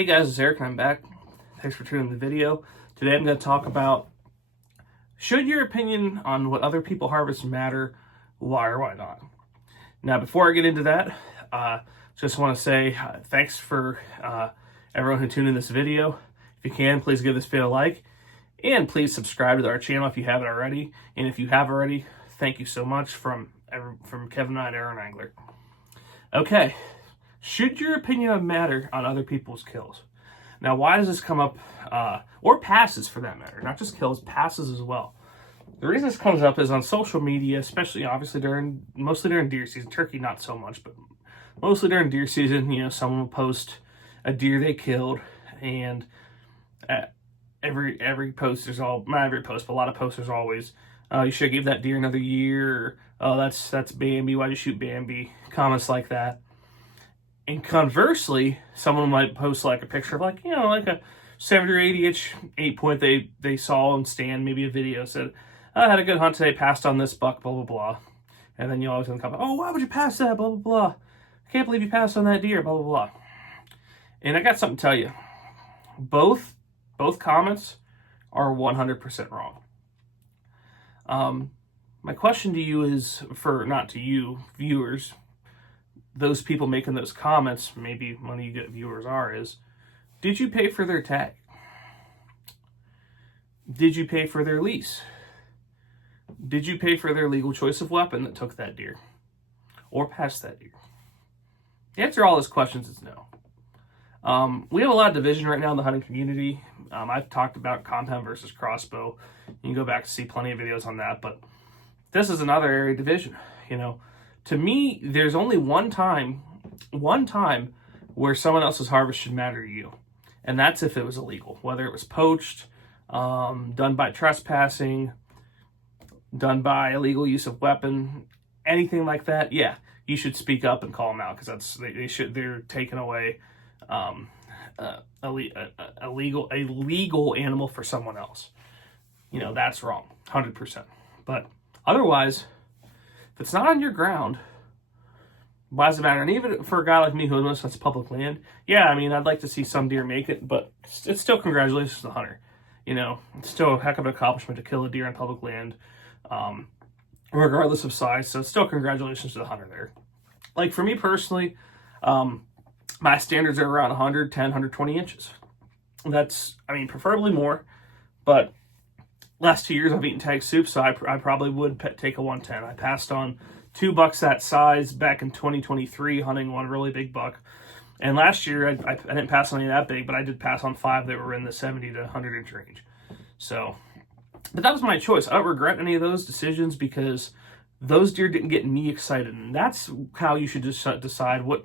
Hey guys, it's Eric and I'm back. Thanks for tuning in the video. Today I'm going to talk about, should your opinion on what other people harvest matter? Why or why not? Now, before I get into that, just want to say thanks for everyone who tuned in this video. If you can, please give this video a like. And please subscribe to our channel if you haven't already. And if you have already, thank you so much from Kevin and I at Aaron Angler. Okay. Should your opinion matter on other people's kills? Now, why does this come up, or passes for that matter, not just kills, passes as well. The reason this comes up is on social media, especially obviously mostly during deer season. Turkey, not so much, but mostly during deer season, you know, someone will post a deer they killed, and every post, not every post, but a lot of posts, there's always, you should have gave that deer another year, or, oh, that's Bambi, why'd you shoot Bambi? Comments like that. And conversely, someone might post like a picture of like, you know, like a 70 or 80 inch 8-point they saw on stand, maybe a video, said, I had a good hunt today, passed on this buck, blah, blah, blah. And then you always comment, oh, why would you pass that, blah, blah, blah. I can't believe you passed on that deer, blah, blah, blah. And I got something to tell you. Both comments are 100% wrong. My question to you is, not to you, viewers, those people making those comments, maybe one of you good viewers is, did you pay for their tag? Did you pay for their lease? Did you pay for their legal choice of weapon that took that deer? Or passed that deer? The answer to all those questions is no. We have a lot of division right now in the hunting community. I've talked about compound versus crossbow. You can go back to see plenty of videos on that, but this is another area of division, you know. To me, there's only one time where someone else's harvest should matter to you. And that's if it was illegal. Whether it was poached, done by trespassing, done by illegal use of weapon, anything like that, yeah, you should speak up and call them out, because they're taking away a legal animal for someone else. You know, that's wrong, 100%. But otherwise, if it's not on your ground, why does it matter? And even for a guy like me who knows that's public land, yeah, I mean, I'd like to see some deer make it, but it's still congratulations to the hunter. You know, it's still a heck of an accomplishment to kill a deer on public land, regardless of size. So still congratulations to the hunter there. Like for me personally, my standards are around 110, 120 inches. That's, I mean, preferably more, but last 2 years I've eaten tag soup, so I probably would take a 110. I passed on 2 bucks that size back in 2023, hunting one really big buck. And last year I didn't pass on any that big, but I did pass on 5 that were in the 70 to 100 inch range. So, but that was my choice. I don't regret any of those decisions, because those deer didn't get me excited. And that's how you should just decide what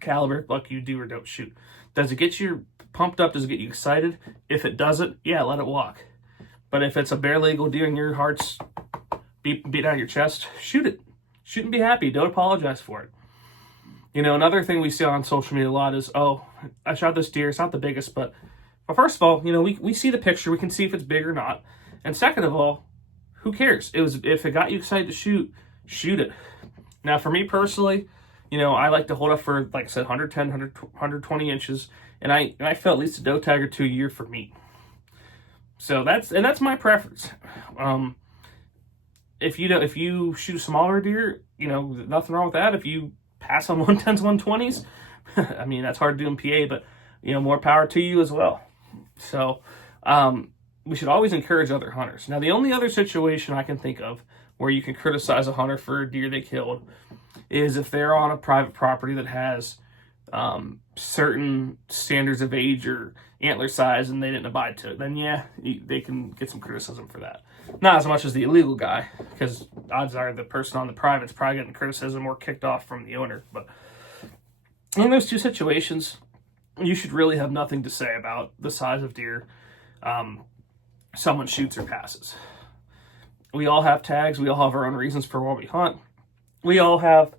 caliber buck you do or don't shoot. Does it get you pumped up? Does it get you excited? If it doesn't, yeah, let it walk. But if it's a bare legal deer and your heart's beat out of your chest, shoot it. Shoot and be happy. Don't apologize for it. You know, another thing we see on social media a lot is, oh, I shot this deer. It's not the biggest, but first of all, you know, we see the picture. We can see if it's big or not. And second of all, who cares? If it got you excited to shoot it. Now, for me personally, you know, I like to hold up for, like I said, 110, 120 inches. And I feel at least a doe tag or 2 a year for meat. So that's my preference. If you shoot a smaller deer, you know, nothing wrong with that. If you pass on 110s, 120s, I mean, that's hard to do in PA, but, you know, more power to you as well. So, we should always encourage other hunters. Now, the only other situation I can think of where you can criticize a hunter for a deer they killed is if they're on a private property that has certain standards of age or antler size and they didn't abide to it, then yeah, they can get some criticism for that. Not as much as the illegal guy, because odds are the person on the private's probably getting criticism or kicked off from the owner. But in those two situations, you should really have nothing to say about the size of deer someone shoots or passes. We all have tags. We all have our own reasons for what we hunt. We all have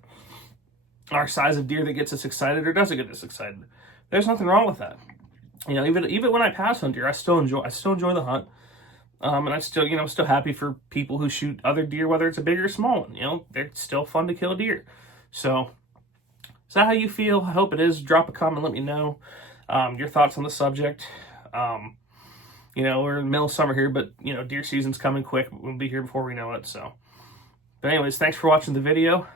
our size of deer that gets us excited or doesn't get us excited. There's nothing wrong with that. You know, even when I pass on deer, I still enjoy the hunt. And I still, you know, still happy for people who shoot other deer, whether it's a big or small one. You know, they're still fun to kill deer. So, is that how you feel? I hope it is. Drop a comment, let me know. your thoughts on the subject. You know, we're in the middle of summer here, but, you know, deer season's coming quick. We'll be here before we know it, so. But anyways, thanks for watching the video.